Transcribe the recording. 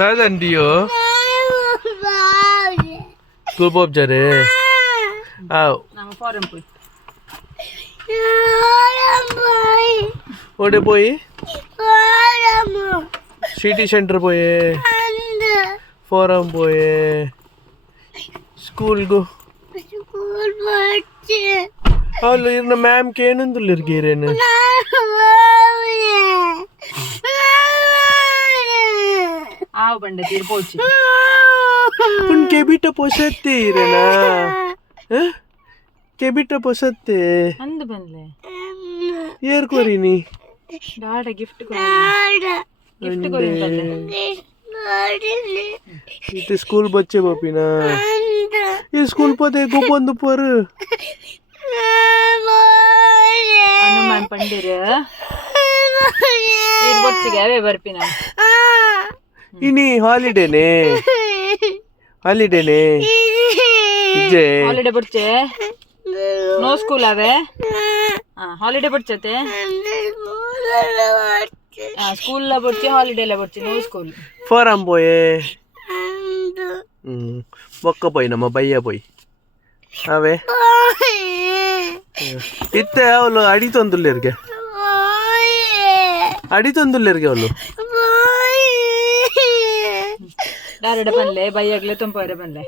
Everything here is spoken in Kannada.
Dadandio. School pop jare. Aw. Nang forum pui. Ode poi. City center poi. Forum poi. School go. Hello, irna ma'am kenundu irgirene. Aw bande tir pochi. उनके बेटा पोसते इरेना के बेटा पोसते ಅಂದು ಬಂದ್ಲೆ यार कोरिनी ಡಾಡ ಗಿಫ್ಟ್ ಕೊರಿಂತಲ್ಲೆ इते स्कूल बच्चे बापिना ये स्कूल पते को बंद पर ಅನು ಮ್ಯಾಮ್ ಪಂಡಿರ ಇರ್ ಬೊಚ್ಚಿಗೆ ಅವೇ ಬರ್ಪಿನ इनी हॉलिडे ने इजे ಹಾಲಿಡೇ ಬೊಚ್ಚೆ ನೋ ಸ್ಕೂಲ್ ಅವೇ ಹಾಲಿಡೇ ಬೊಚ್ಚತೆ ಸ್ಕೂಲ್ ಲ ಬೊಚ್ಚೆ ಹಾಲಿಡೇ ಲ ಬೊಚ್ಚೆ ನೋ ಸ್ಕೂಲ್ फोरम बोये बक्क बोई नम भैया बोई अवे इत्ते ಅವಳು ಅಡಿ ತಂದುಲ್ಲಿರ್ಗೆ ಅವಳು ಡಾರಡೆ ಬಂದ್ಲೆ ಬೈಯಾಗ್ಲೆ ತುಂಪರೆ ಬಂದ್ಲೆ